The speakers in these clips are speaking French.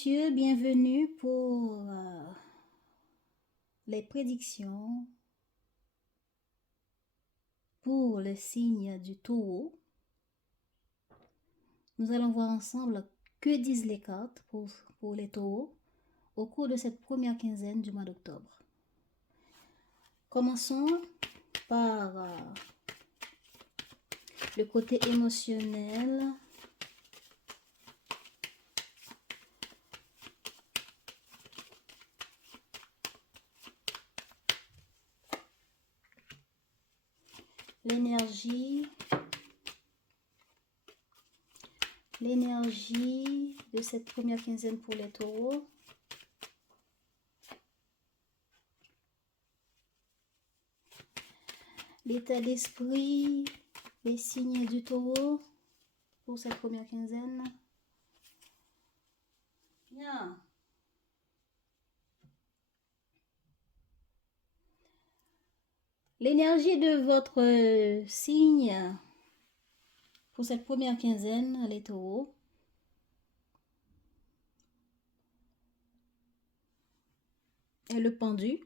messieurs, bienvenue pour les prédictions pour le signe du taureau. Nous allons voir ensemble que disent les cartes pour les taureaux au cours de cette première quinzaine du mois d'octobre. Commençons par le côté émotionnel. L'énergie de cette première quinzaine pour les taureaux. L'état d'esprit, les signes du taureau pour cette première quinzaine. Bien. L'énergie de votre signe pour cette première quinzaine, les taureaux. Et le pendu.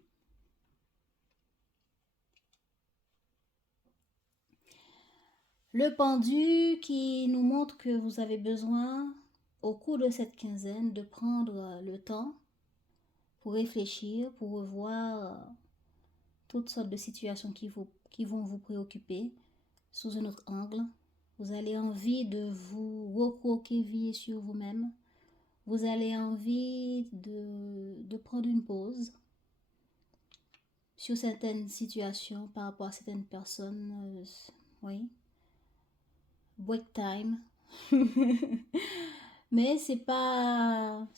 Le pendu qui nous montre que vous avez besoin, au cours de cette quinzaine, de prendre le temps pour réfléchir, pour revoir toutes sortes de situations qui vont vous préoccuper sous un autre angle. Vous avez envie de vous recroqueviller sur vous-même. Vous avez envie de prendre une pause sur certaines situations par rapport à certaines personnes. Oui. Break time. Mais ce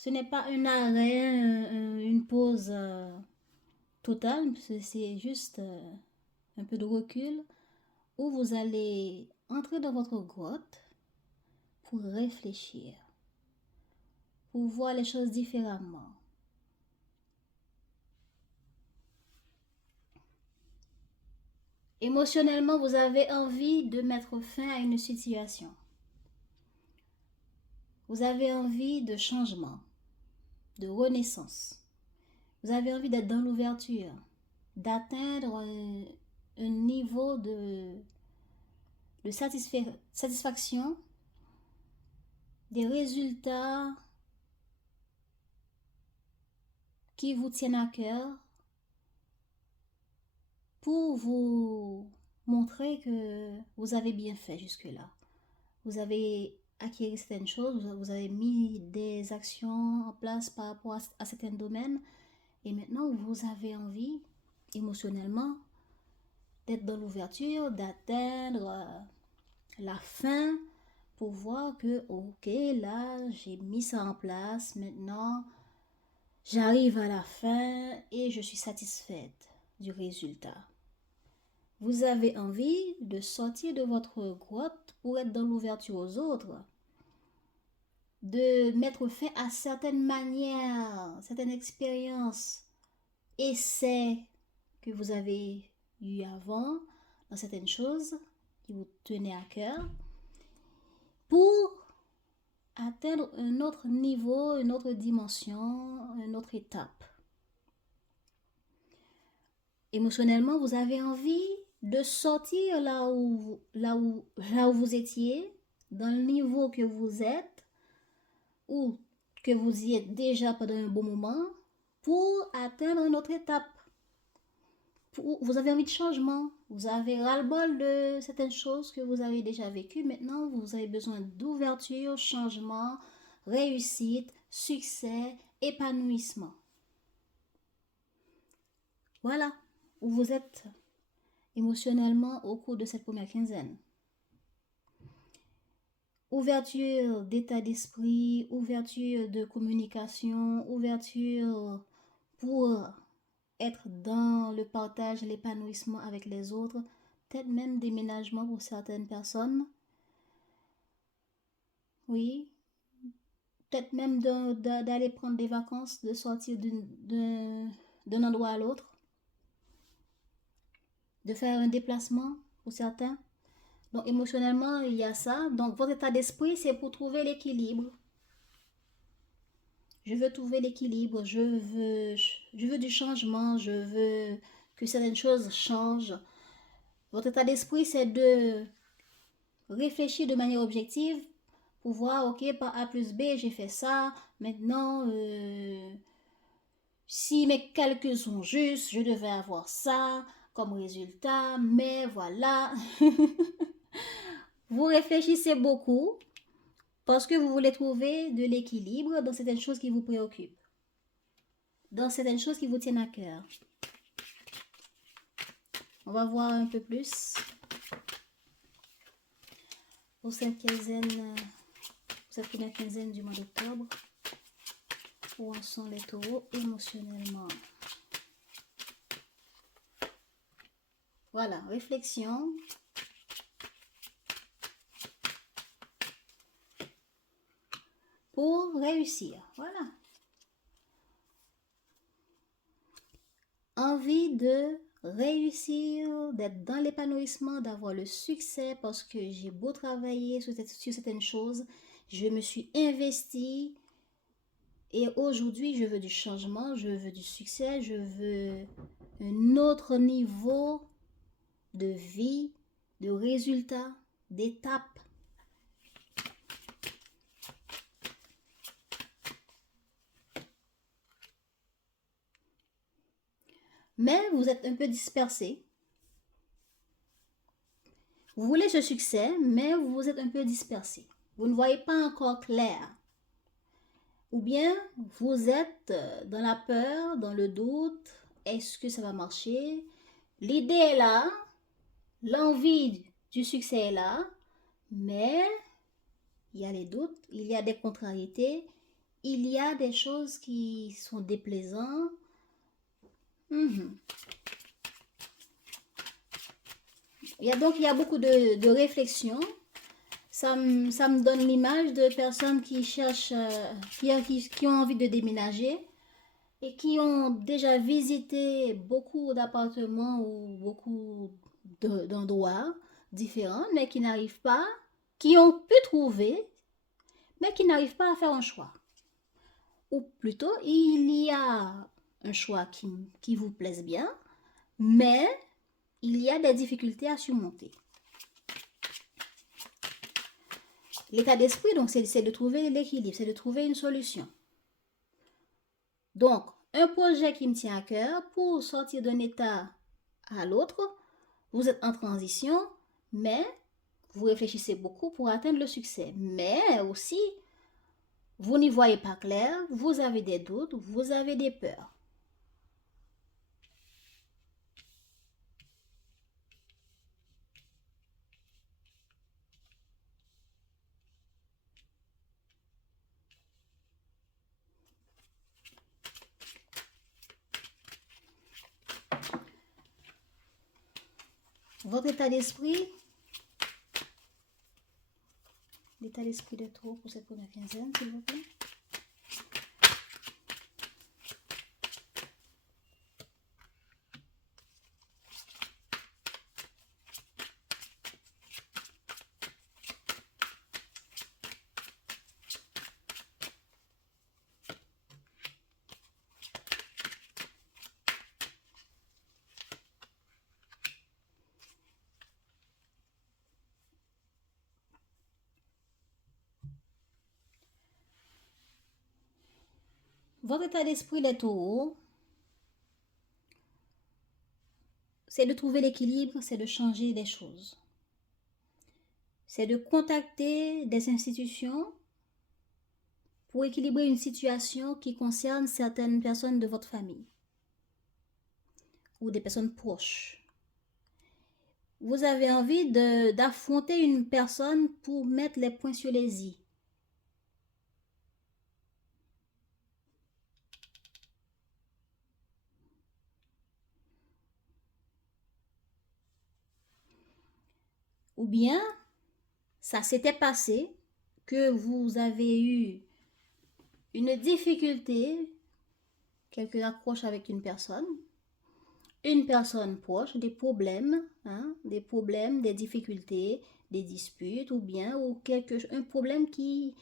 n'est pas un arrêt, une pause totale. C'est juste un peu de recul où vous allez entrer dans votre grotte pour réfléchir, pour voir les choses différemment. Émotionnellement, vous avez envie de mettre fin à une situation. Vous avez envie de changement, de renaissance. Vous avez envie d'être dans l'ouverture, d'atteindre un niveau de satisfaction, des résultats qui vous tiennent à cœur pour vous montrer que vous avez bien fait jusque-là. Vous avez acquis certaines choses, vous avez mis des actions en place par rapport à certains domaines et maintenant vous avez envie émotionnellement d'être dans l'ouverture, d'atteindre la fin pour voir que ok, là j'ai mis ça en place, maintenant j'arrive à la fin et je suis satisfaite du résultat. Vous avez envie de sortir de votre grotte pour être dans l'ouverture aux autres, de mettre fin à certaines manières, certaines expériences, essais que vous avez eu avant dans certaines choses qui vous tenaient à cœur pour atteindre un autre niveau, une autre dimension, une autre étape. Émotionnellement, vous avez envie de sortir là où vous étiez, dans le niveau que vous êtes, ou que vous y êtes déjà pendant un bon moment, pour atteindre une autre étape. Vous avez envie de changement, vous avez ras-le-bol de certaines choses que vous avez déjà vécues. Maintenant, vous avez besoin d'ouverture, changement, réussite, succès, épanouissement. Voilà où vous êtes émotionnellement au cours de cette première quinzaine. Ouverture d'état d'esprit, ouverture de communication, ouverture pour être dans le partage, l'épanouissement avec les autres, peut-être même déménagement pour certaines personnes. Oui, peut-être même d'aller prendre des vacances, de sortir d'un endroit à l'autre, de faire un déplacement pour certains. Donc émotionnellement, il y a ça. Donc votre état d'esprit, c'est pour trouver l'équilibre. Je veux trouver l'équilibre, je veux du changement, je veux que certaines choses changent. Votre état d'esprit, c'est de réfléchir de manière objective pour voir, ok, par A plus B, j'ai fait ça. Maintenant, si mes calculs sont justes, je devais avoir ça comme résultat, mais voilà. Vous réfléchissez beaucoup parce que vous voulez trouver de l'équilibre dans certaines choses qui vous préoccupent, dans certaines choses qui vous tiennent à cœur. On va voir un peu plus pour cette quinzaine, cette première quinzaine du mois d'octobre. Où en sont les taureaux émotionnellement? Voilà, réflexion. Pour réussir, voilà. Envie de réussir, d'être dans l'épanouissement, d'avoir le succès parce que j'ai beau travailler sur certaines choses, je me suis investie et aujourd'hui je veux du changement, je veux du succès, je veux un autre niveau de vie, de résultats, d'étapes. Mais vous êtes un peu dispersé. Vous voulez ce succès, mais vous êtes un peu dispersé. Vous ne voyez pas encore clair. Ou bien vous êtes dans la peur, dans le doute. Est-ce que ça va marcher? L'idée est là, l'envie du succès est là, mais il y a les doutes, il y a des contrariétés, il y a des choses qui sont déplaisantes. Il y a beaucoup de réflexions. Ça me donne l'image de personnes qui cherchent, qui ont envie de déménager et qui ont déjà visité beaucoup d'appartements ou beaucoup d'endroits différents, mais qui n'arrivent pas, qui ont pu trouver, mais qui n'arrivent pas à faire un choix. Ou plutôt, il y a un choix qui vous plaise bien, mais il y a des difficultés à surmonter. L'état d'esprit, donc, c'est de trouver l'équilibre, c'est de trouver une solution. Donc, un projet qui me tient à cœur, pour sortir d'un état à l'autre, vous êtes en transition, mais vous réfléchissez beaucoup pour atteindre le succès. Mais aussi, vous n'y voyez pas clair, vous avez des doutes, vous avez des peurs. Votre état d'esprit, l'état d'esprit de Taureau pour cette première quinzaine, s'il vous plaît. Votre état d'esprit, les taureaux, c'est de trouver l'équilibre, c'est de changer des choses. C'est de contacter des institutions pour équilibrer une situation qui concerne certaines personnes de votre famille ou des personnes proches. Vous avez envie d'affronter une personne pour mettre les points sur les i. Ou bien, ça s'était passé que vous avez eu une difficulté, quelques accroches avec une personne proche, des problèmes, des difficultés, des disputes ou bien un problème qui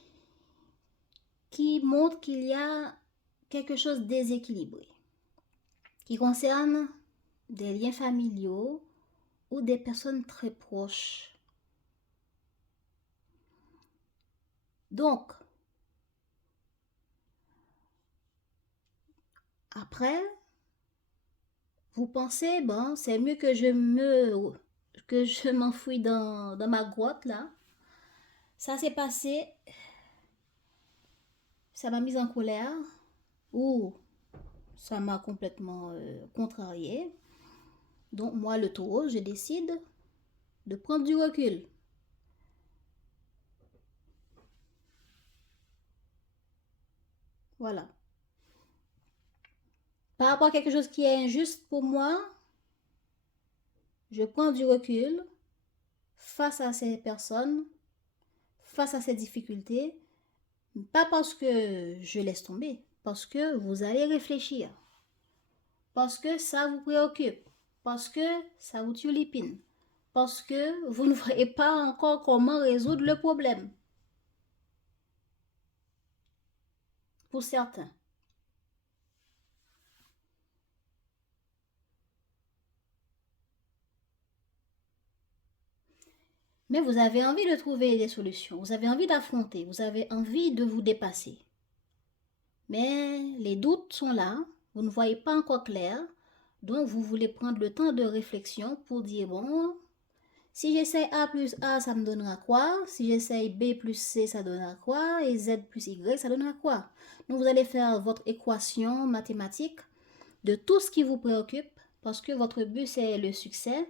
qui montre qu'il y a quelque chose de déséquilibré, qui concerne des liens familiaux ou des personnes très proches. Donc, après, vous pensez, bon, c'est mieux que je m'enfouis dans ma grotte là. Ça s'est passé, ça m'a mise en colère ou ça m'a complètement contrarié. Donc moi, le taureau, je décide de prendre du recul. Voilà. Par rapport à quelque chose qui est injuste pour moi, je prends du recul face à ces personnes, face à ces difficultés, pas parce que je laisse tomber, parce que vous allez réfléchir, parce que ça vous préoccupe, parce que ça vous tulipine, parce que vous ne voyez pas encore comment résoudre le problème. Pour certains. Mais vous avez envie de trouver des solutions, vous avez envie d'affronter, vous avez envie de vous dépasser. Mais les doutes sont là, vous ne voyez pas encore clair, donc vous voulez prendre le temps de réflexion pour dire, bon, si j'essaye A plus A, ça me donnera quoi? Si j'essaye B plus C, ça donnera quoi? Et Z plus Y, ça donnera quoi? Donc vous allez faire votre équation mathématique de tout ce qui vous préoccupe, parce que votre but c'est le succès,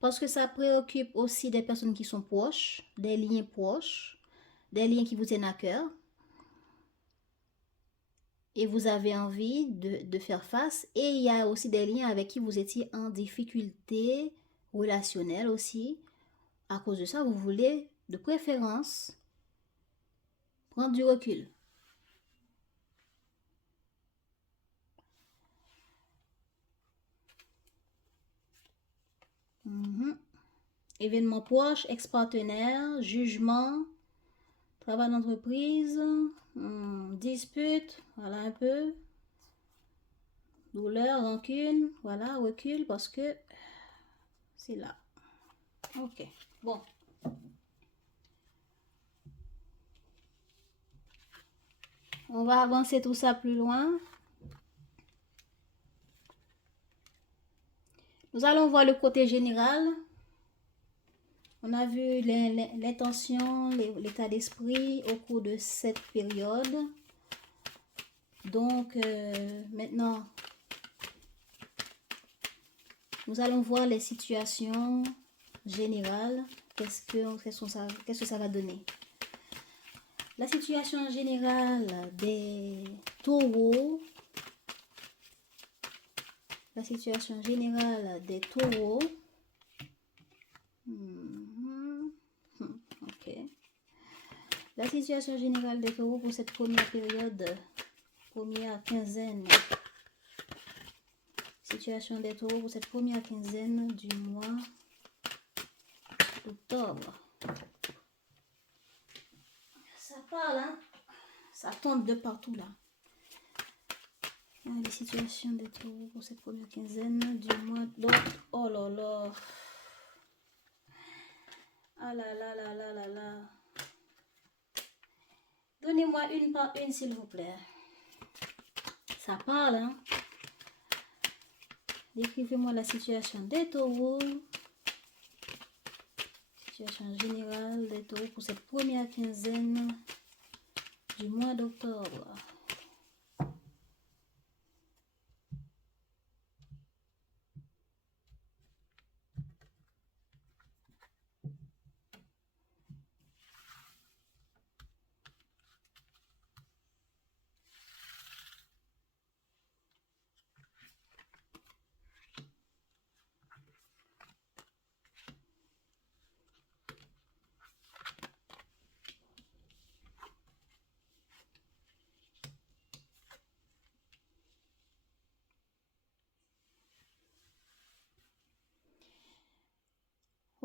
parce que ça préoccupe aussi des personnes qui sont proches, des liens qui vous tiennent à cœur, et vous avez envie de faire face, et il y a aussi des liens avec qui vous étiez en difficulté relationnelle aussi. À cause de ça, vous voulez de préférence prendre du recul. Événements proches, ex-partenaire, jugement, travail d'entreprise, dispute, voilà un peu. Douleur, rancune, voilà, recul parce que c'est là. Ok, bon. On va avancer tout ça plus loin. Nous allons voir le côté général. On a vu l'intention, l'état d'esprit au cours de cette période. Donc, maintenant, nous allons voir les situations générales. Qu'est-ce que ça va donner? La situation générale des taureaux. La situation générale des taureaux. Ok. La situation générale des taureaux pour cette première période, première quinzaine. Situation des taureaux pour cette première quinzaine du mois d'octobre. Ça parle, hein? Ça tombe de partout là. Les situations des taureaux pour cette première quinzaine du mois d'octobre. Oh là là. Ah là là là là là là. Donnez-moi une par une s'il vous plaît. Ça parle, hein? Décrivez-moi la situation des taureaux. Situation générale des taureaux pour cette première quinzaine du mois d'octobre.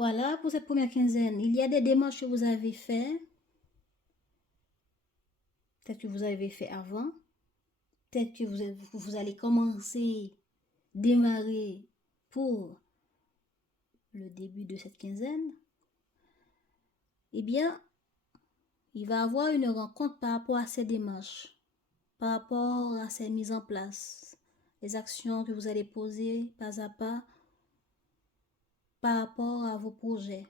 Voilà, pour cette première quinzaine, il y a des démarches que vous avez faites, peut-être que vous avez fait avant, peut-être que vous allez commencer, démarrer pour le début de cette quinzaine, eh bien, il va y avoir une rencontre par rapport à ces démarches, par rapport à ces mises en place, les actions que vous allez poser pas à pas par rapport à vos projets.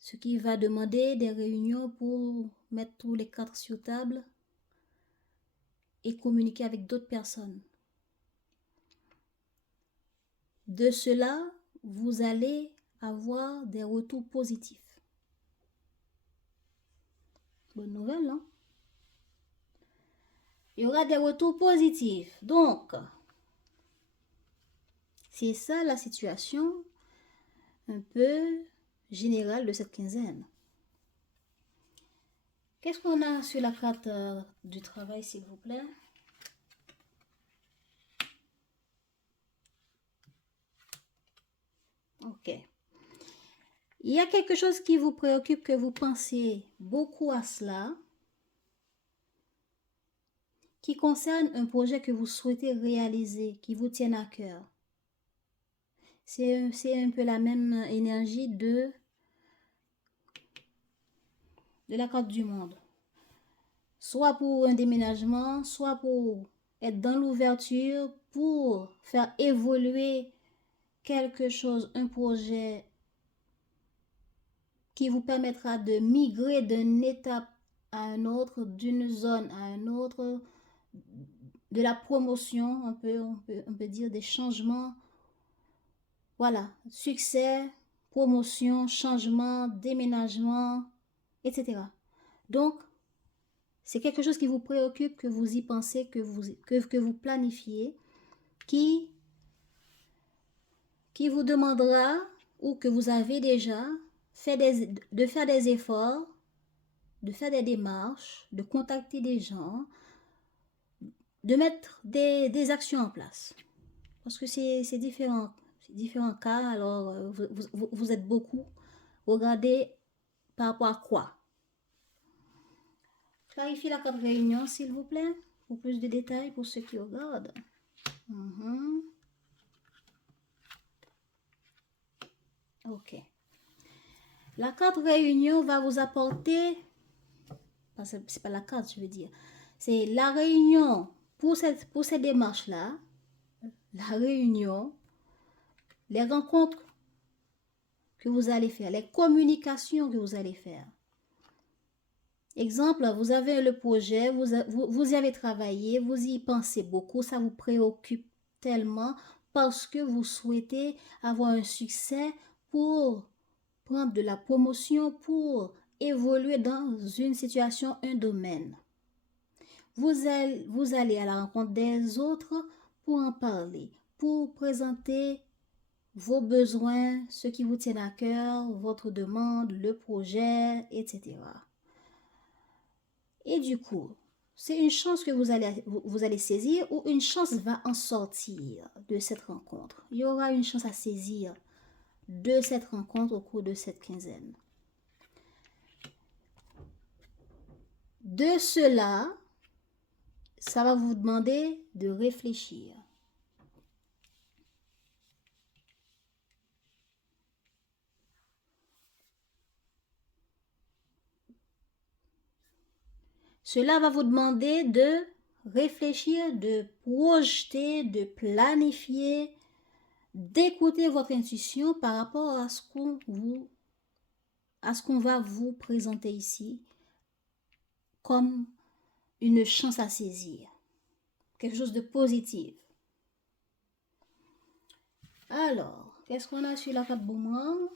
Ce qui va demander des réunions pour mettre tous les cartes sur table et communiquer avec d'autres personnes. De cela, vous allez avoir des retours positifs. Bonne nouvelle, hein? Il y aura des retours positifs. Donc, c'est ça la situation un peu générale de cette quinzaine. Qu'est-ce qu'on a sur la carte du travail, s'il vous plaît? Ok. Il y a quelque chose qui vous préoccupe, que vous pensez beaucoup à cela, qui concerne un projet que vous souhaitez réaliser, qui vous tienne à cœur. C'est un peu la même énergie de la carte du monde. Soit pour un déménagement, soit pour être dans l'ouverture, pour faire évoluer quelque chose, un projet qui vous permettra de migrer d'une étape à un autre, d'une zone à un autre, de la promotion, on peut dire des changements. Voilà, succès, promotion, changement, déménagement, etc. Donc, c'est quelque chose qui vous préoccupe, que vous y pensez, que vous planifiez, qui vous demandera, ou que vous avez déjà de faire des efforts, de faire des démarches, de contacter des gens, de mettre des actions en place. Parce que c'est différent. C'est différents cas, alors vous êtes beaucoup. Regardez par rapport à quoi. Clarifiez la carte réunion, s'il vous plaît, pour plus de détails pour ceux qui regardent. Ok. La carte réunion va vous apporter, c'est pas la carte, je veux dire, c'est la réunion pour cette démarche-là, la réunion, les rencontres que vous allez faire, les communications que vous allez faire. Exemple, vous avez le projet, vous y avez travaillé, vous y pensez beaucoup, ça vous préoccupe tellement parce que vous souhaitez avoir un succès pour prendre de la promotion, pour évoluer dans une situation, un domaine. Vous allez à la rencontre des autres pour en parler, pour présenter vos besoins, ce qui vous tient à cœur, votre demande, le projet, etc. Et du coup, c'est une chance que vous allez saisir, ou une chance va en sortir de cette rencontre. Il y aura une chance à saisir de cette rencontre au cours de cette quinzaine. De cela, ça va vous demander de réfléchir. Cela va vous demander de réfléchir, de projeter, de planifier, d'écouter votre intuition par rapport à ce qu'on va vous présenter ici comme une chance à saisir, quelque chose de positif. Alors, qu'est-ce qu'on a sur la carte boomerang?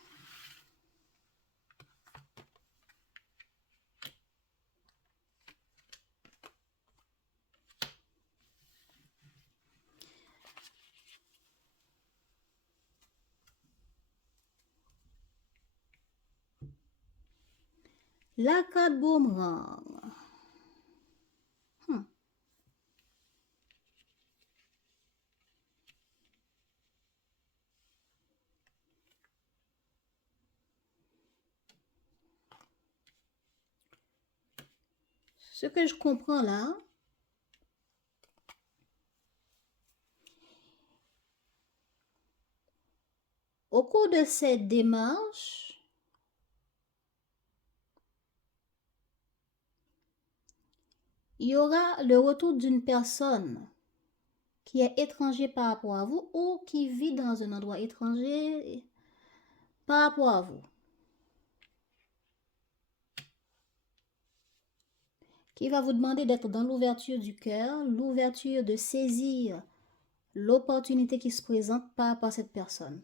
La carte boomerang. ce que je comprends là, au cours de cette démarche, il y aura le retour d'une personne qui est étranger par rapport à vous ou qui vit dans un endroit étranger par rapport à vous, qui va vous demander d'être dans l'ouverture du cœur, l'ouverture de saisir l'opportunité qui se présente par rapport à cette personne.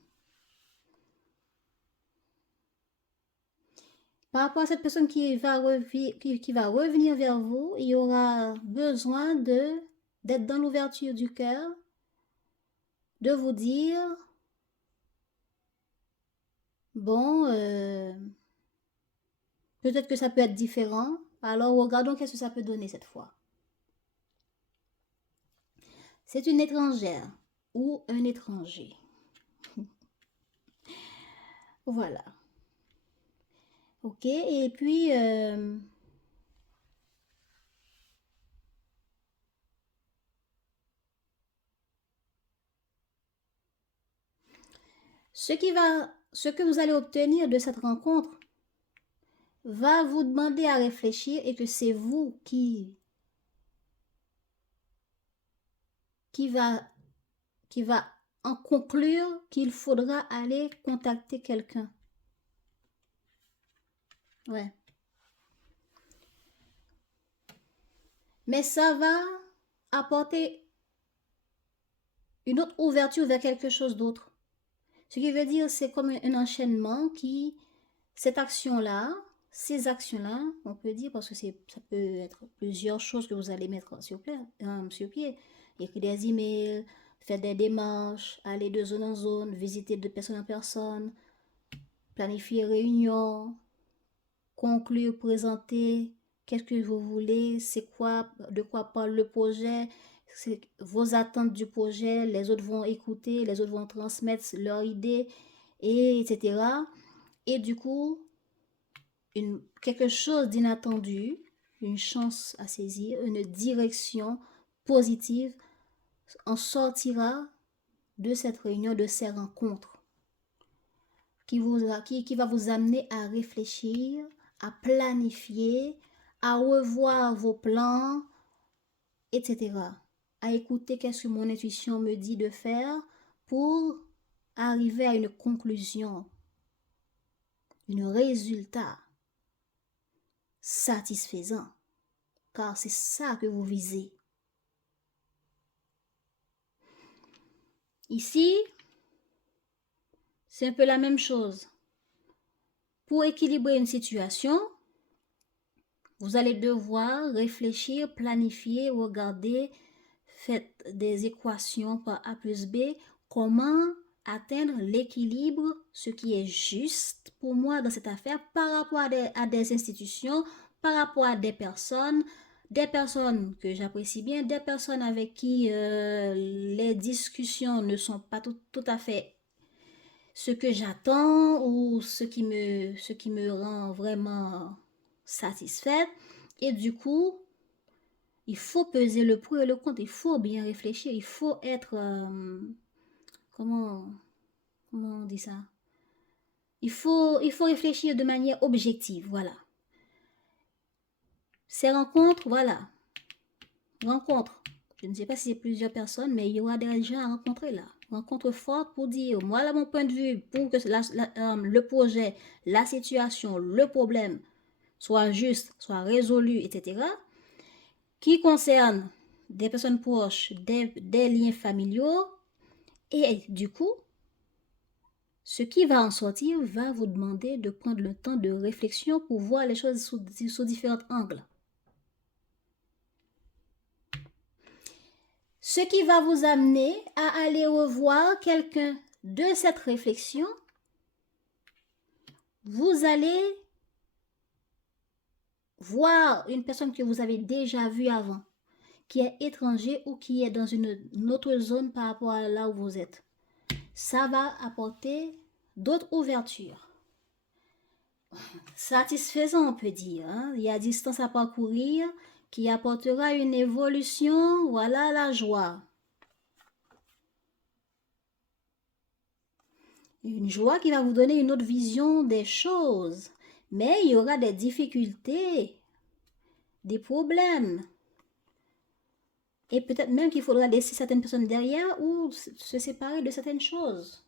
Par rapport à cette personne qui va revenir vers vous, il y aura besoin d'être dans l'ouverture du cœur, de vous dire, bon, peut-être que ça peut être différent, alors regardons qu'est-ce que ça peut donner cette fois. C'est une étrangère ou un étranger. Voilà. Ok, et puis... ce que vous allez obtenir de cette rencontre va vous demander à réfléchir et que c'est vous qui va en conclure qu'il faudra aller contacter quelqu'un. Ouais. Mais ça va apporter une autre ouverture vers quelque chose d'autre. Ce qui veut dire, c'est comme un enchaînement qui, cette action-là, ces actions-là, on peut dire, parce que ça peut être plusieurs choses que vous allez mettre sur pied. Écrire des emails, faire des démarches, aller de zone en zone, visiter de personne en personne, planifier réunion, conclure, présenter, qu'est-ce que vous voulez, c'est quoi, de quoi parle le projet, c'est vos attentes du projet, les autres vont écouter, les autres vont transmettre leurs idées, et etc. Et du coup, quelque chose d'inattendu, une chance à saisir, une direction positive en sortira de cette réunion, de ces rencontres, qui va vous amener à réfléchir, à planifier, à revoir vos plans, etc. À écouter qu'est-ce que mon intuition me dit de faire pour arriver à une conclusion, un résultat satisfaisant, car c'est ça que vous visez. Ici, c'est un peu la même chose. Pour équilibrer une situation, vous allez devoir réfléchir, planifier, regarder, faites des équations par A plus B, comment atteindre l'équilibre, ce qui est juste pour moi dans cette affaire par rapport à des institutions, par rapport à des personnes que j'apprécie bien, des personnes avec qui les discussions ne sont pas tout à fait ce que j'attends ou ce qui me rend vraiment satisfaite. Et du coup, il faut peser le pour et le contre, il faut bien réfléchir, il faut être... comment on dit ça? Il faut réfléchir de manière objective, voilà. Ces rencontres, voilà. Rencontres. Je ne sais pas si c'est plusieurs personnes, mais il y aura des gens à rencontrer là. Rencontre forte pour dire, moi, là, mon point de vue, pour que le projet, la situation, le problème soit juste, soit résolu, etc., qui concerne des personnes proches, des liens familiaux, et du coup, ce qui va en sortir va vous demander de prendre le temps de réflexion pour voir les choses sous différents angles. Ce qui va vous amener à aller revoir quelqu'un de cette réflexion, vous allez voir une personne que vous avez déjà vue avant, qui est étranger ou qui est dans une autre zone par rapport à là où vous êtes. Ça va apporter d'autres ouvertures. Satisfaisant, on peut dire. Hein? Il y a distance à parcourir qui apportera une évolution, voilà la joie. Une joie qui va vous donner une autre vision des choses. Mais il y aura des difficultés, des problèmes. Et peut-être même qu'il faudra laisser certaines personnes derrière ou se séparer de certaines choses.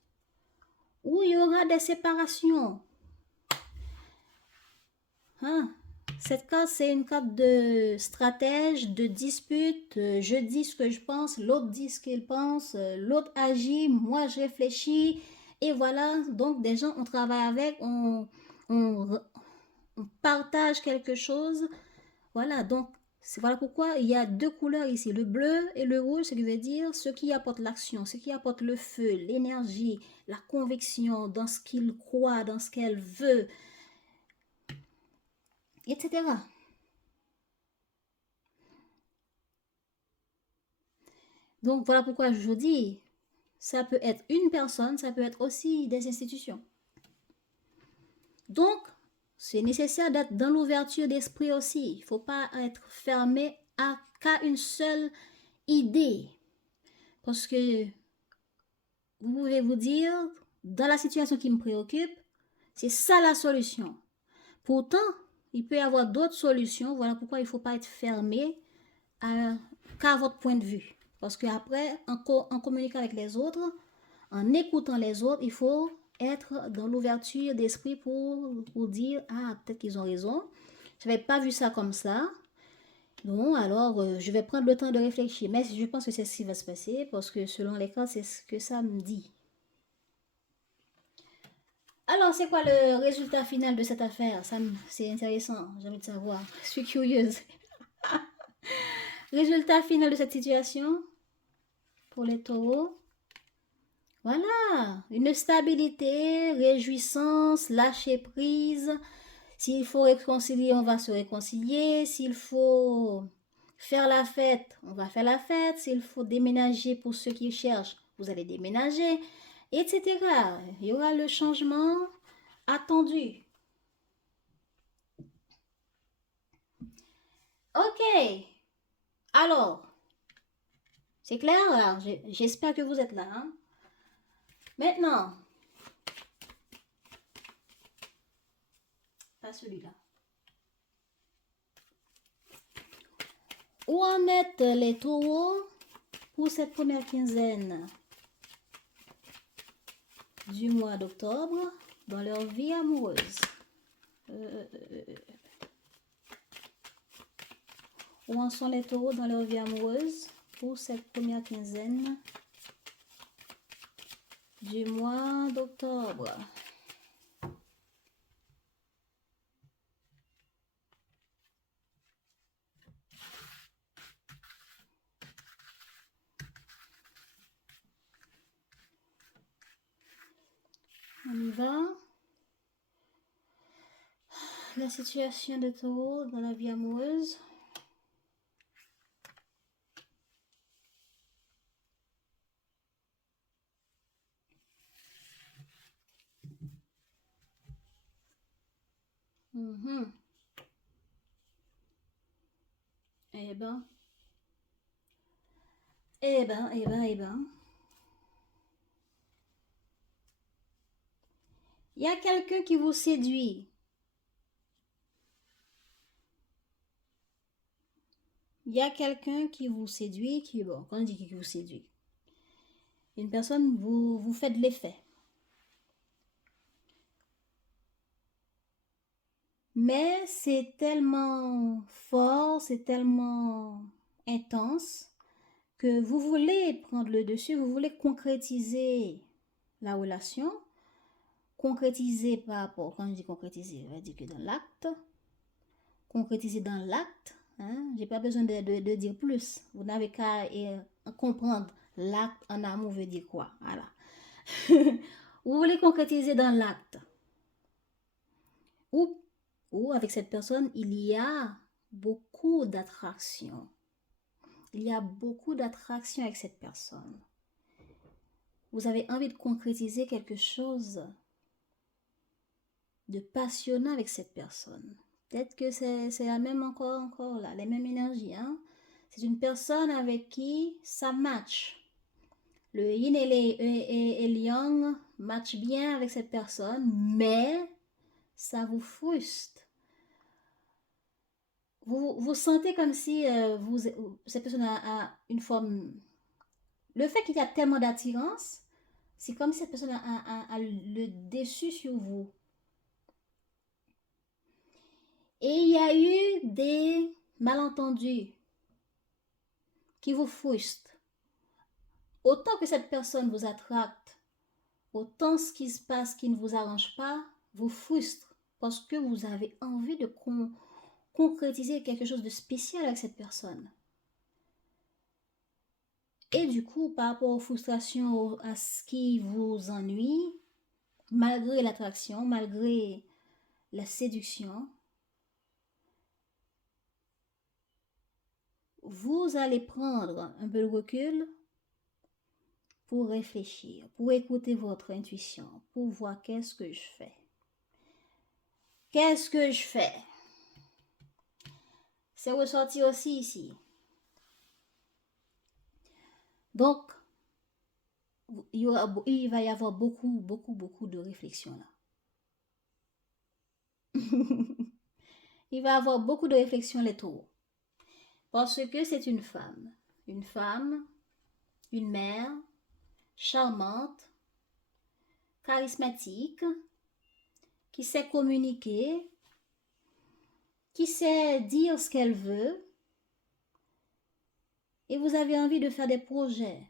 Ou il y aura des séparations. Hein? Cette carte, c'est une carte de stratège, de dispute. Je dis ce que je pense, l'autre dit ce qu'il pense, l'autre agit, moi je réfléchis. Et voilà, donc des gens, on travaille avec, on partage quelque chose. Voilà, donc voilà pourquoi il y a deux couleurs ici, le bleu et le rouge, ce qui veut dire ce qui apporte l'action, ce qui apporte le feu, l'énergie, la conviction dans ce qu'il croit, dans ce qu'elle veut, etc. Donc voilà pourquoi je vous dis, ça peut être une personne, ça peut être aussi des institutions. Donc, c'est nécessaire d'être dans l'ouverture d'esprit aussi. Il ne faut pas être fermé qu'à une seule idée. Parce que vous pouvez vous dire, dans la situation qui me préoccupe, c'est ça la solution. Pourtant, il peut y avoir d'autres solutions. Voilà pourquoi il ne faut pas être fermé qu'à votre point de vue. Parce qu'après, en communiquant avec les autres, en écoutant les autres, il faut être dans l'ouverture d'esprit pour dire, ah, peut-être qu'ils ont raison. Je n'avais pas vu ça comme ça. Bon, alors, je vais prendre le temps de réfléchir. Mais je pense que c'est ce qui va se passer parce que selon les cas, c'est ce que ça me dit. Alors, c'est quoi le résultat final de cette affaire? C'est intéressant, j'ai envie de savoir. Je suis curieuse. Résultat final de cette situation pour les taureaux. Voilà, une stabilité, réjouissance, lâcher prise. S'il faut réconcilier, on va se réconcilier. S'il faut faire la fête, on va faire la fête. S'il faut déménager pour ceux qui cherchent, vous allez déménager, etc. Il y aura le changement attendu. Ok, alors, c'est clair là? J'espère que vous êtes là. Hein? Maintenant, pas celui-là. Où en est les taureaux pour cette première quinzaine du mois d'octobre dans leur vie amoureuse? Où en sont les taureaux dans leur vie amoureuse pour cette première quinzaine du mois d'octobre? On y va. La situation des taureaux dans la vie amoureuse. Eh ben. Il y a quelqu'un qui vous séduit. Il y a quelqu'un qui vous séduit, bon, quand on dit qui vous séduit, une personne, vous faites l'effet. Mais c'est tellement fort, c'est tellement intense que vous voulez prendre le dessus, vous voulez concrétiser la relation. Concrétiser par rapport, quand je dis concrétiser, je vais dire que dans l'acte. Concrétiser dans l'acte. Hein, j'ai pas besoin de dire plus. Vous n'avez qu'à comprendre l'acte en amour veut dire quoi. Voilà. Vous voulez concrétiser dans l'acte. Ou avec cette personne, il y a beaucoup d'attraction. Il y a beaucoup d'attraction avec cette personne. Vous avez envie de concrétiser quelque chose de passionnant avec cette personne. Peut-être que c'est la même encore là, les mêmes énergies. Hein? C'est une personne avec qui ça match. Le yin et le yang matchent bien avec cette personne, mais ça vous frustre. Vous sentez comme si cette personne a une forme... Le fait qu'il y a tellement d'attirance, c'est comme si cette personne a le dessus sur vous. Et il y a eu des malentendus qui vous frustrent. Autant que cette personne vous attracte, autant ce qui se passe qui ne vous arrange pas vous frustre parce que vous avez envie de concrétiser quelque chose de spécial avec cette personne. Et du coup, par rapport aux frustrations, à ce qui vous ennuie, malgré l'attraction, malgré la séduction, vous allez prendre un peu de recul pour réfléchir, pour écouter votre intuition, pour voir qu'est-ce que je fais. Qu'est-ce que je fais? C'est ressorti aussi ici. Donc, il va y avoir beaucoup de réflexion là. Il va y avoir beaucoup de réflexion les taureaux. Parce que c'est une femme, une mère, charmante, charismatique, qui sait communiquer, qui sait dire ce qu'elle veut, et vous avez envie de faire des projets.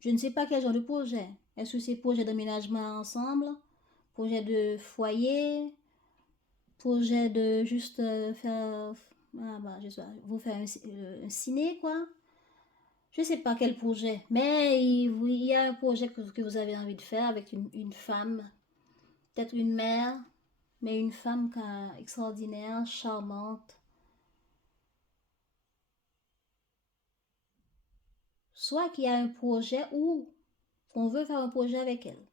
Je ne sais pas quel genre de projet. Est-ce que c'est projet d'aménagement ensemble, projet de foyer, projet de juste faire, vous faire un ciné, quoi. Je ne sais pas quel projet, mais il y a un projet que vous avez envie de faire avec une femme, peut-être une mère, mais une femme extraordinaire, charmante. Soit qu'il y a un projet ou qu'on veut faire un projet avec elle.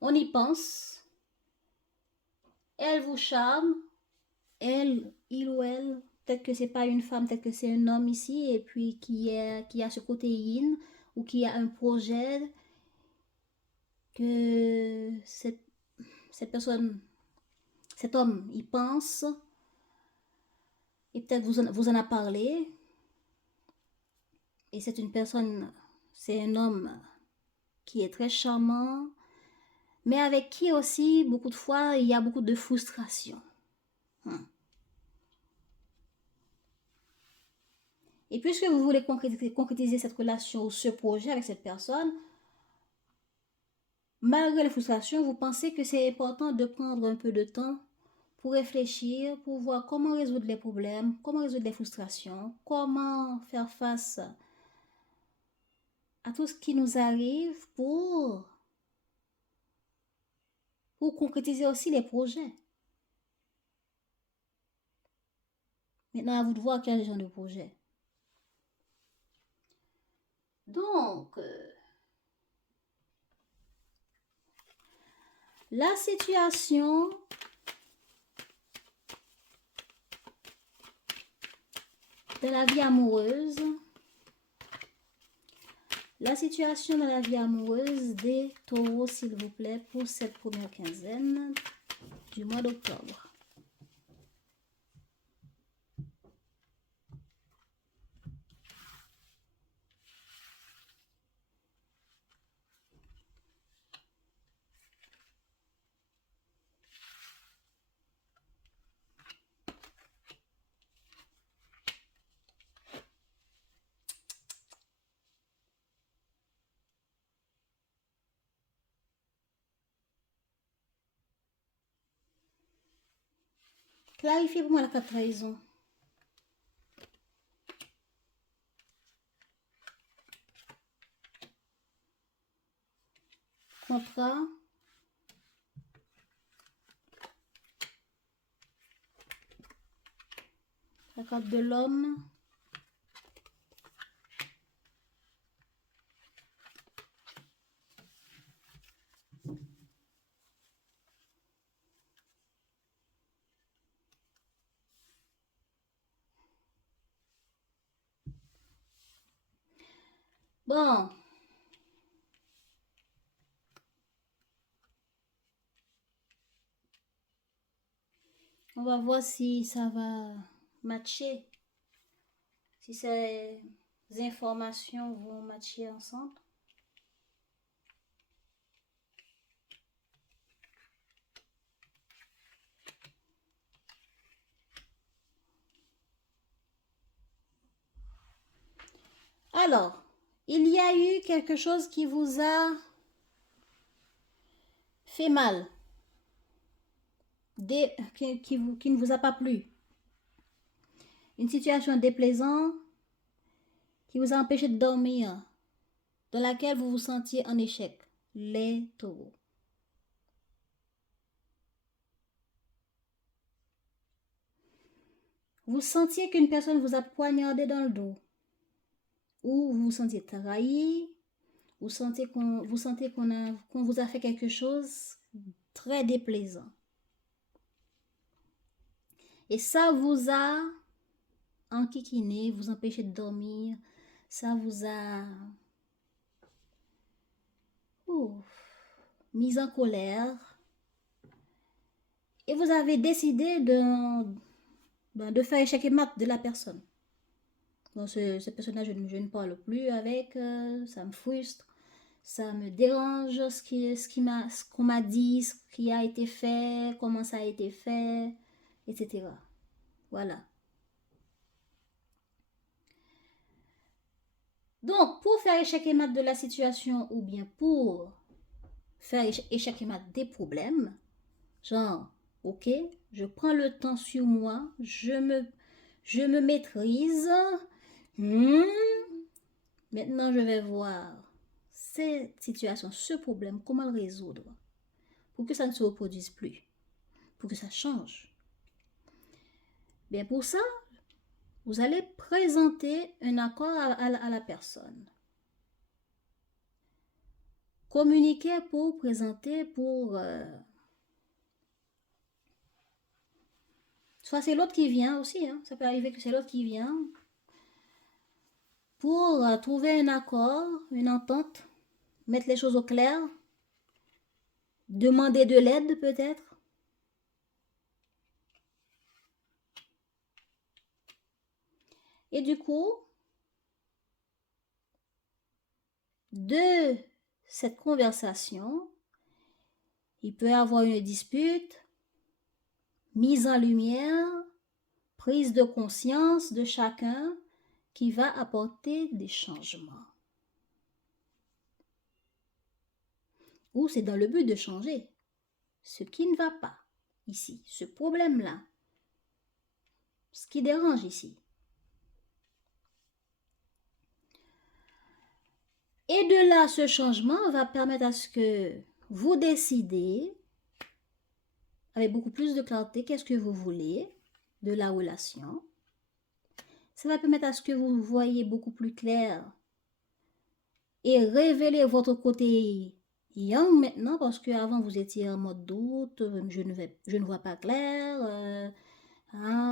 On y pense, elle vous charme, il ou elle, peut-être que c'est pas une femme, peut-être que c'est un homme ici, et puis qui a ce côté yin, ou qui a un projet que cette personne, cet homme, il pense, et peut-être vous en a parlé, et c'est une personne, c'est un homme qui est très charmant, mais avec qui aussi, beaucoup de fois, il y a beaucoup de frustration. Et puisque vous voulez concrétiser cette relation ou ce projet avec cette personne, malgré les frustrations, vous pensez que c'est important de prendre un peu de temps pour réfléchir, pour voir comment résoudre les problèmes, comment résoudre les frustrations, comment faire face à tout ce qui nous arrive pour concrétiser aussi les projets. Maintenant, à vous de voir quel genre de projet. Donc, la situation de la vie amoureuse, la situation dans la vie amoureuse des taureaux, s'il vous plaît, pour cette première quinzaine du mois d'octobre. Clarifiez pour moi la carte trahison. Contrat. La carte de l'homme. Bon, on va voir si ça va matcher, si ces informations vont matcher ensemble. Alors, il y a eu quelque chose qui vous a fait mal, qui ne vous a pas plu. Une situation déplaisante qui vous a empêché de dormir, dans laquelle vous vous sentiez en échec. Les taureaux. Vous sentiez qu'une personne vous a poignardé dans le dos, ou vous vous sentiez trahi, vous sentez qu'on vous a fait quelque chose très déplaisant. Et ça vous a enquiquiné, vous empêché de dormir, ça vous a mis en colère. Et vous avez décidé de faire échec et mat de la personne. Bon, ce personnage, je ne parle plus avec, ça me frustre, ça me dérange ce qu'on m'a dit, ce qui a été fait, comment ça a été fait, etc. Voilà. Donc, pour faire échec et mat de la situation ou bien pour faire échec et mat des problèmes, genre, ok, je prends le temps sur moi, je me maîtrise. Maintenant, je vais voir cette situation, ce problème, comment le résoudre pour que ça ne se reproduise plus, pour que ça change. Bien, pour ça, vous allez présenter un accord à la personne. Communiquer pour présenter, pour... soit c'est l'autre qui vient aussi, hein. Ça peut arriver que c'est l'autre qui vient. Pour trouver un accord, une entente, mettre les choses au clair, demander de l'aide peut-être. Et du coup, de cette conversation, il peut y avoir une dispute, mise en lumière, prise de conscience de chacun qui va apporter des changements. Ou c'est dans le but de changer ce qui ne va pas ici, ce problème-là, ce qui dérange ici. Et de là, ce changement va permettre à ce que vous décidez avec beaucoup plus de clarté qu'est-ce que vous voulez de la relation. Ça va permettre à ce que vous voyez beaucoup plus clair et révéler votre côté yang maintenant, parce qu'avant vous étiez en mode doute, je ne vois pas clair,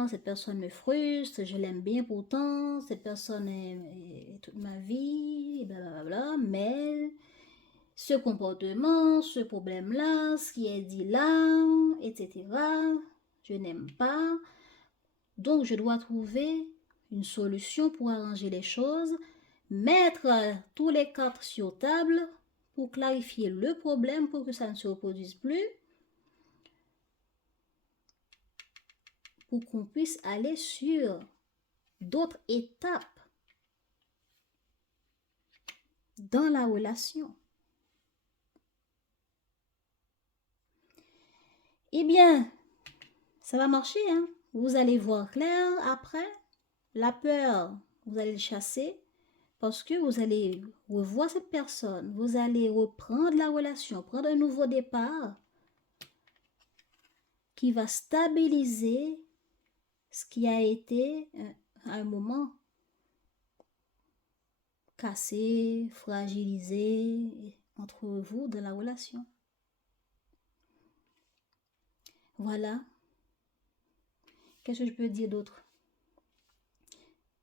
cette personne me frustre, je l'aime bien pourtant, cette personne est toute ma vie, blablabla, mais ce comportement, ce problème-là, ce qui est dit là, etc., je n'aime pas. Donc, je dois trouver une solution pour arranger les choses, mettre tous les cartes sur table pour clarifier le problème, pour que ça ne se reproduise plus, pour qu'on puisse aller sur d'autres étapes dans la relation. Eh bien, ça va marcher, hein? Vous allez voir clair après. La peur, vous allez le chasser parce que vous allez revoir cette personne. Vous allez reprendre la relation, prendre un nouveau départ qui va stabiliser ce qui a été à un moment cassé, fragilisé entre vous dans la relation. Voilà. Qu'est-ce que je peux dire d'autre?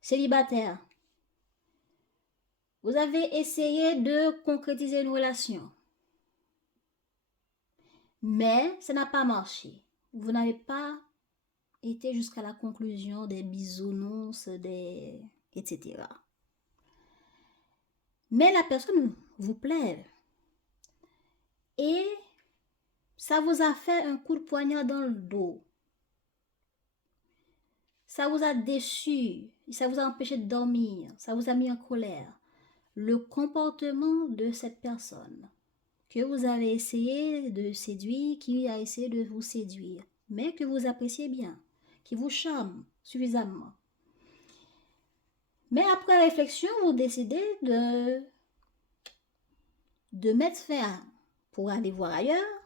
Célibataire. Vous avez essayé de concrétiser une relation, mais ça n'a pas marché. Vous n'avez pas été jusqu'à la conclusion des bisounours, etc. Mais la personne vous plaît. Et ça vous a fait un coup de poignard dans le dos. Ça vous a déçu. Ça vous a empêché de dormir. Ça vous a mis en colère. Le comportement de cette personne que vous avez essayé de séduire, qui a essayé de vous séduire, mais que vous appréciez bien, qui vous charme suffisamment. Mais après réflexion, vous décidez de mettre fin pour aller voir ailleurs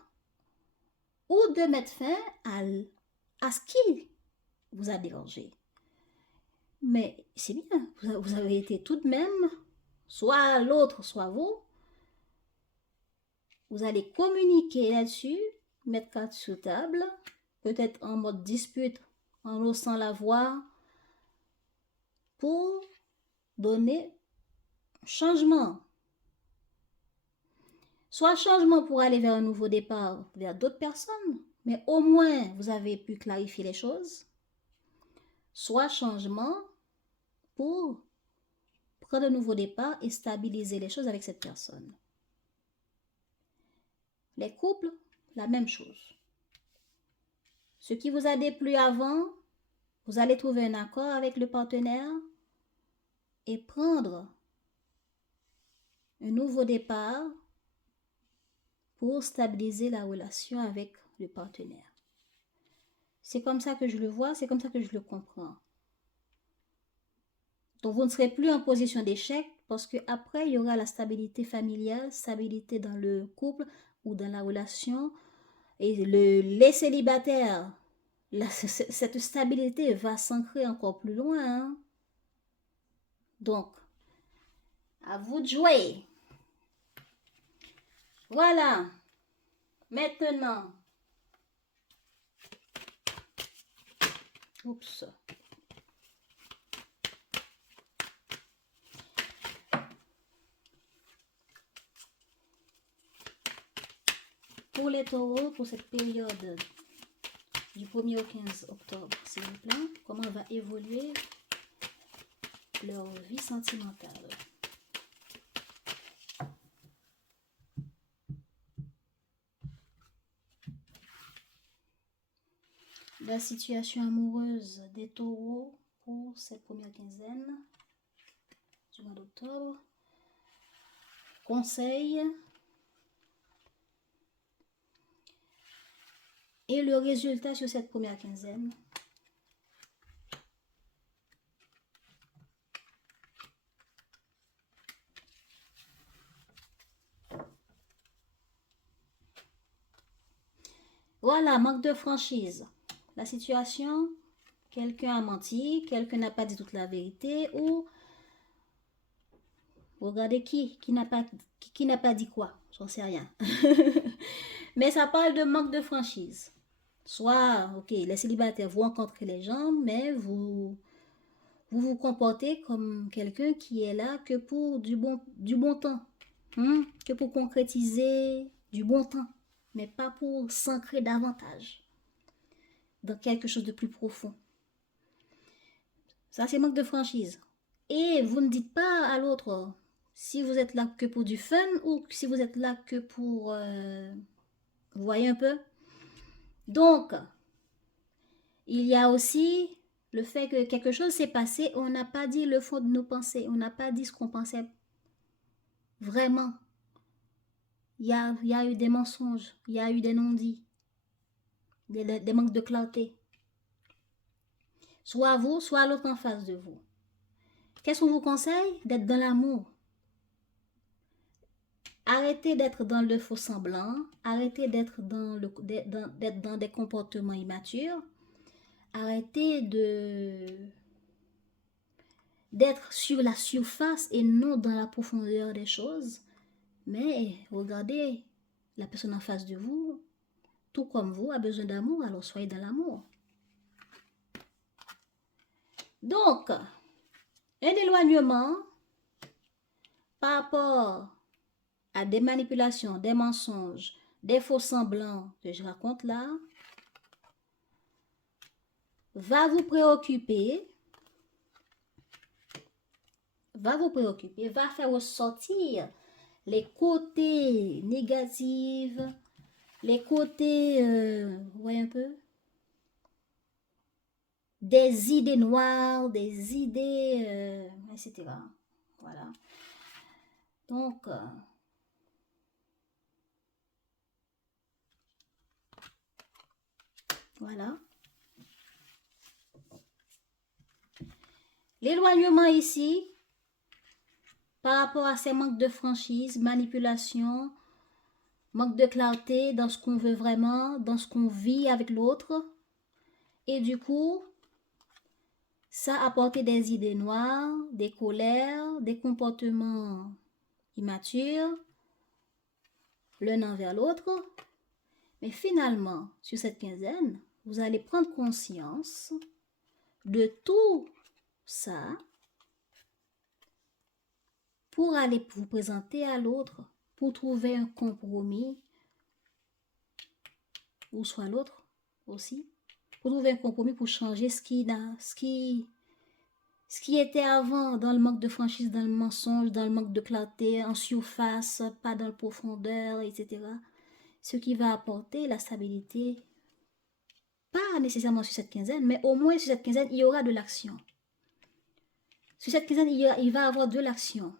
ou de mettre fin à ce qui vous a dérangé. Mais c'est bien, vous avez été tout de même, soit l'autre, soit vous. Vous allez communiquer là-dessus, mettre carte sur table, peut-être en mode dispute, en haussant la voix, pour donner changement. Soit changement pour aller vers un nouveau départ, vers d'autres personnes, mais au moins vous avez pu clarifier les choses. Soit changement pour prendre un nouveau départ et stabiliser les choses avec cette personne. Les couples, la même chose. Ce qui vous a déplu avant, vous allez trouver un accord avec le partenaire et prendre un nouveau départ pour stabiliser la relation avec le partenaire. C'est comme ça que je le vois, c'est comme ça que je le comprends. Donc vous ne serez plus en position d'échec parce qu'après il y aura la stabilité familiale, stabilité dans le couple ou dans la relation. Et les célibataires, cette stabilité va s'ancrer encore plus loin. Hein? Donc, à vous de jouer. Voilà. Maintenant. Oups. Pour les taureaux, pour cette période du 1er au 15 octobre, s'il vous plaît, comment va évoluer leur vie sentimentale. La situation amoureuse des taureaux pour cette première quinzaine du mois d'octobre. Conseil. Et le résultat sur cette première quinzaine. Voilà, manque de franchise. La situation, quelqu'un a menti, quelqu'un n'a pas dit toute la vérité ou regardez qui n'a pas dit quoi, j'en sais rien. Mais ça parle de manque de franchise. Soit, ok, les célibataires, vous rencontrez les gens, mais vous comportez comme quelqu'un qui est là que pour du bon temps, que pour concrétiser du bon temps, mais pas pour s'ancrer davantage dans quelque chose de plus profond. Ça, c'est manque de franchise. Et vous ne dites pas à l'autre si vous êtes là que pour du fun ou si vous êtes là que pour... vous voyez un peu? Donc, il y a aussi le fait que quelque chose s'est passé, on n'a pas dit le fond de nos pensées, on n'a pas dit ce qu'on pensait vraiment. Il y a eu des mensonges, il y a eu des non-dits, des manques de clarté. Soit vous, soit l'autre en face de vous. Qu'est-ce qu'on vous conseille? D'être dans l'amour. Arrêtez d'être dans le faux semblant, arrêtez d'être dans des comportements immatures, arrêtez d'être sur la surface et non dans la profondeur des choses. Mais regardez, la personne en face de vous, tout comme vous, a besoin d'amour, alors soyez dans l'amour. Donc, un éloignement par rapport à des manipulations, des mensonges, des faux semblants que je raconte là, va vous préoccuper, va faire ressortir les côtés négatifs, les côtés, vous voyez un peu, des idées noires, des idées, etc. Voilà. Donc, voilà. L'éloignement ici, par rapport à ces manques de franchise, manipulation, manque de clarté dans ce qu'on veut vraiment, dans ce qu'on vit avec l'autre. Et du coup, ça a apporté des idées noires, des colères, des comportements immatures, l'un envers l'autre. Mais finalement, sur cette quinzaine, vous allez prendre conscience de tout ça pour aller vous présenter à l'autre, pour trouver un compromis, ou soit l'autre aussi, pour trouver un compromis pour changer ce qui était avant dans le manque de franchise, dans le mensonge, dans le manque de clarté, en surface, pas dans la profondeur, etc. Ce qui va apporter la stabilité, pas nécessairement sur cette quinzaine, mais au moins sur cette quinzaine, il y aura de l'action. Sur cette quinzaine, il va y avoir de l'action.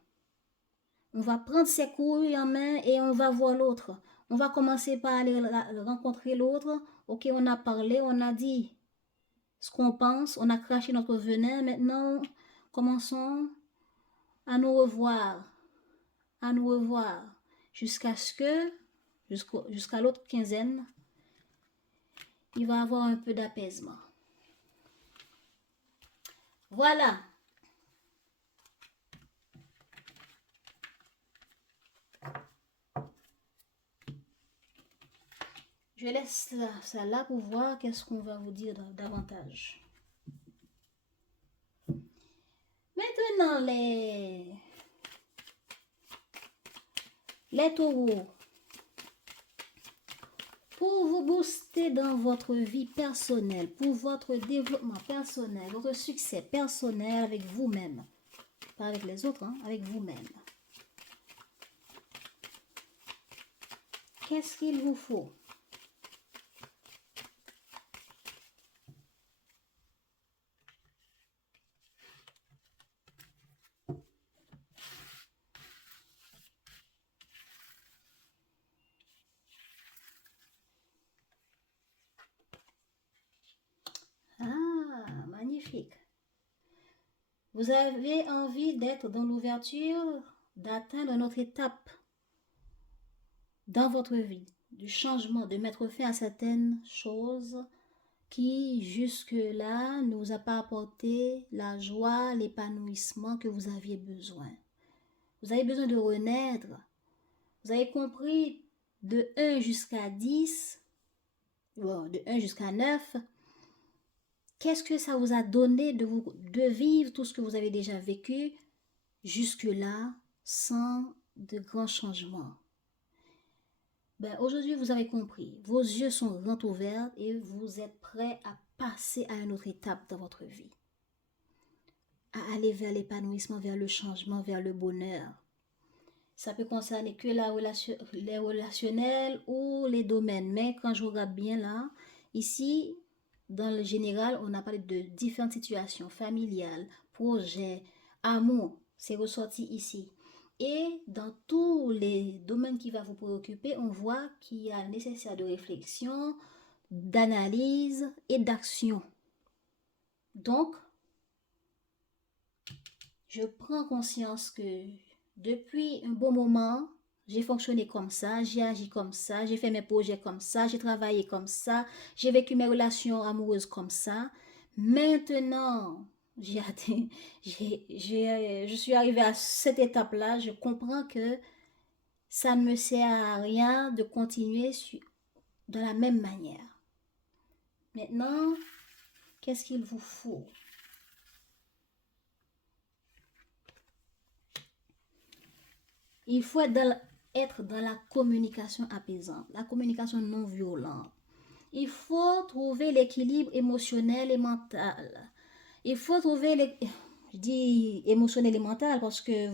On va prendre ses couilles en main et on va voir l'autre. On va commencer par aller rencontrer l'autre. Ok, on a parlé, on a dit ce qu'on pense, on a craché notre venin. Maintenant, commençons à nous revoir. À nous revoir. Jusqu'à ce que, jusqu'à l'autre quinzaine, il va y avoir un peu d'apaisement. Voilà. Je laisse ça là pour voir qu'est-ce qu'on va vous dire davantage. Maintenant, les taureaux. Pour vous booster dans votre vie personnelle, pour votre développement personnel, votre succès personnel avec vous-même. Pas avec les autres, hein, avec vous-même. Qu'est-ce qu'il vous faut? Ah, magnifique. Vous avez envie d'être dans l'ouverture, d'atteindre une autre étape dans votre vie, du changement, de mettre fin à certaines choses qui jusque-là ne vous a pas apporté la joie, l'épanouissement que vous aviez besoin. Vous avez besoin de renaître. Vous avez compris de 1 jusqu'à 10, de 1 jusqu'à 9, qu'est-ce que ça vous a donné de vivre tout ce que vous avez déjà vécu jusque-là sans de grands changements. Aujourd'hui, vous avez compris. Vos yeux sont grands ouverts et vous êtes prêts à passer à une autre étape dans votre vie. À aller vers l'épanouissement, vers le changement, vers le bonheur. Ça peut concerner que les relationnels ou les domaines. Mais quand je regarde bien là, ici, dans le général, on a parlé de différentes situations familiales, projets, amour. C'est ressorti ici. Et dans tous les domaines qui vont vous préoccuper, on voit qu'il y a nécessaire de réflexion, d'analyse et d'action. Donc, je prends conscience que depuis un bon moment, j'ai fonctionné comme ça, j'ai agi comme ça, j'ai fait mes projets comme ça, j'ai travaillé comme ça, j'ai vécu mes relations amoureuses comme ça. Maintenant, je suis arrivée à cette étape-là, je comprends que ça ne me sert à rien de continuer de la même manière. Maintenant, qu'est-ce qu'il vous faut? Il faut être dans la communication apaisante, la communication non violente. Il faut trouver l'équilibre émotionnel et mental. Il faut trouver je dis émotionnel et mental parce que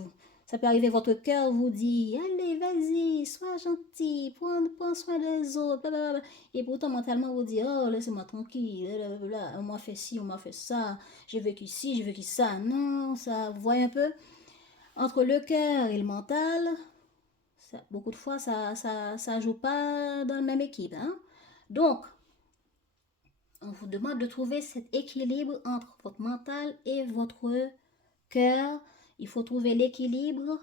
ça peut arriver, votre cœur vous dit, allez, vas-y, sois gentil, prends soin des autres, blablabla. Et pourtant, mentalement, vous dit, oh, laissez-moi tranquille, blablabla. On m'a fait ci, on m'a fait ça, j'ai vécu ci, j'ai vécu ça. Non, ça, vous voyez un peu, entre le cœur et le mental, beaucoup de fois, ça joue pas dans la même équipe. Hein? Donc, on vous demande de trouver cet équilibre entre votre mental et votre cœur. Il faut trouver l'équilibre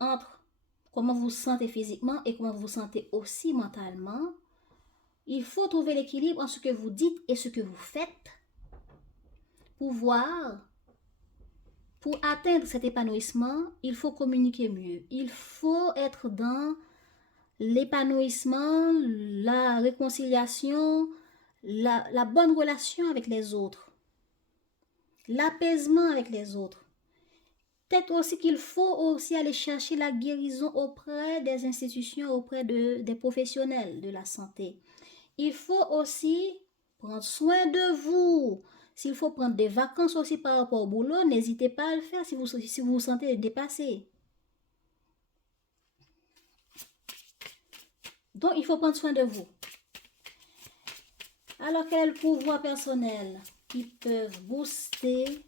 entre comment vous vous sentez physiquement et comment vous vous sentez aussi mentalement. Il faut trouver l'équilibre entre ce que vous dites et ce que vous faites pour atteindre cet épanouissement, il faut communiquer mieux. Il faut être dans l'épanouissement, la réconciliation, la bonne relation avec les autres, l'apaisement avec les autres. Peut-être aussi qu'il faut aussi aller chercher la guérison auprès des institutions, auprès des professionnels de la santé. Il faut aussi prendre soin de vous. S'il faut prendre des vacances aussi par rapport au boulot, n'hésitez pas à le faire si vous vous sentez dépassé. Donc, il faut prendre soin de vous. Alors, quel est le pouvoir personnel qui peuvent booster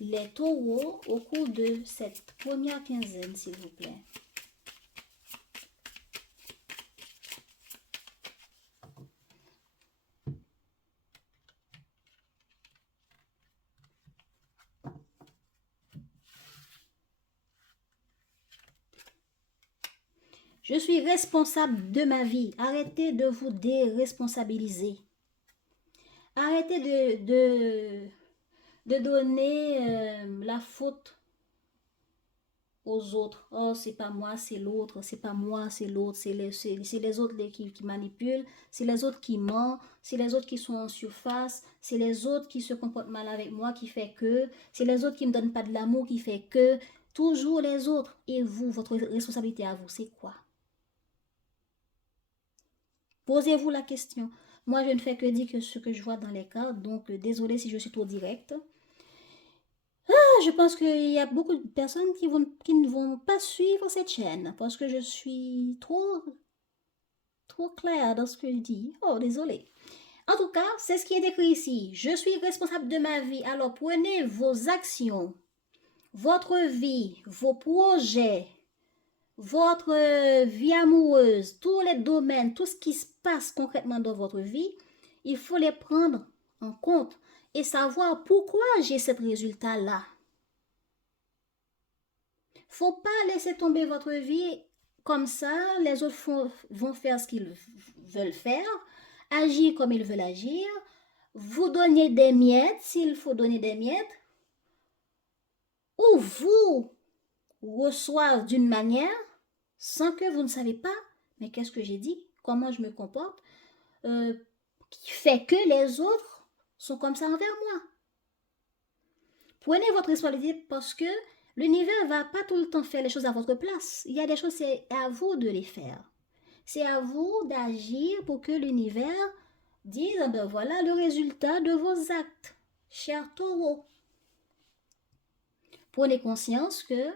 les taureaux au cours de cette première quinzaine, s'il vous plaît? Je suis responsable de ma vie. Arrêtez de vous déresponsabiliser. Arrêtez de donner la faute aux autres. Oh, c'est pas moi, c'est l'autre. C'est pas moi, c'est l'autre. C'est les autres qui manipulent. C'est les autres qui mentent. C'est les autres qui sont en surface. C'est les autres qui se comportent mal avec moi qui fait que. C'est les autres qui me donnent pas de l'amour qui fait que. Toujours les autres. Et vous, votre responsabilité à vous, c'est quoi? Posez-vous la question. Moi, je ne fais que dire que ce que je vois dans les cartes, donc désolé si je suis trop directe. Je pense qu'il y a beaucoup de personnes qui ne vont pas suivre cette chaîne parce que je suis trop claire dans ce que je dis. Oh, désolé. En tout cas, c'est ce qui est écrit ici. Je suis responsable de ma vie. Alors, prenez vos actions, votre vie, vos projets, votre vie amoureuse, tous les domaines, tout ce qui se passe concrètement dans votre vie, il faut les prendre en compte et savoir pourquoi j'ai ce résultat-là. Faut pas laisser tomber votre vie comme ça. Les autres vont faire ce qu'ils veulent faire, agir comme ils veulent agir, vous donner des miettes s'il faut donner des miettes, ou vous reçoivent d'une manière sans que vous ne savez pas, mais qu'est-ce que j'ai dit, comment je me comporte, qui fait que les autres sont comme ça envers moi. Prenez votre responsabilité parce que l'univers ne va pas tout le temps faire les choses à votre place. Il y a des choses, c'est à vous de les faire. C'est à vous d'agir pour que l'univers dise, ben voilà le résultat de vos actes, chers taureaux. Prenez conscience que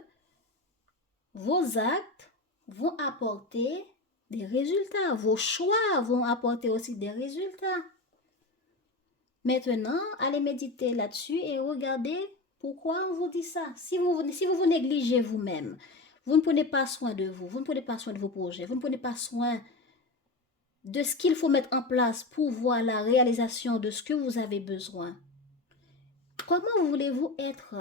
vos actes vont apporter des résultats. Vos choix vont apporter aussi des résultats. Maintenant, allez méditer là-dessus et regardez pourquoi on vous dit ça. Si vous vous négligez vous-même, vous ne prenez pas soin de vous, vous ne prenez pas soin de vos projets, vous ne prenez pas soin de ce qu'il faut mettre en place pour voir la réalisation de ce que vous avez besoin. Comment voulez-vous être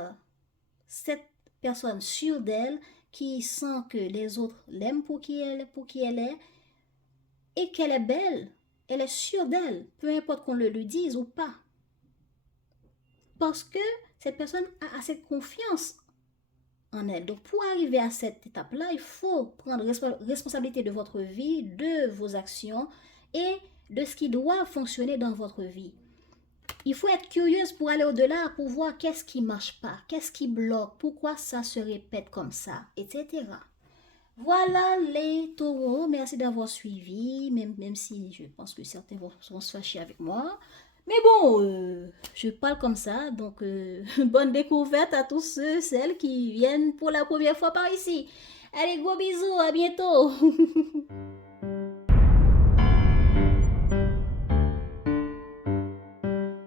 cette personne sûre d'elle qui sent que les autres l'aiment pour qui elle est et qu'elle est belle, elle est sûre d'elle, peu importe qu'on le lui dise ou pas. Parce que cette personne a assez de confiance en elle. Donc pour arriver à cette étape-là, il faut prendre responsabilité de votre vie, de vos actions et de ce qui doit fonctionner dans votre vie. Il faut être curieuse pour aller au-delà, pour voir qu'est-ce qui marche pas, qu'est-ce qui bloque, pourquoi ça se répète comme ça, etc. Voilà les taureaux. Merci d'avoir suivi, même si je pense que certains vont se fâcher avec moi. Mais bon, je parle comme ça, donc bonne découverte à tous ceux, celles qui viennent pour la première fois par ici. Allez, gros bisous, à bientôt.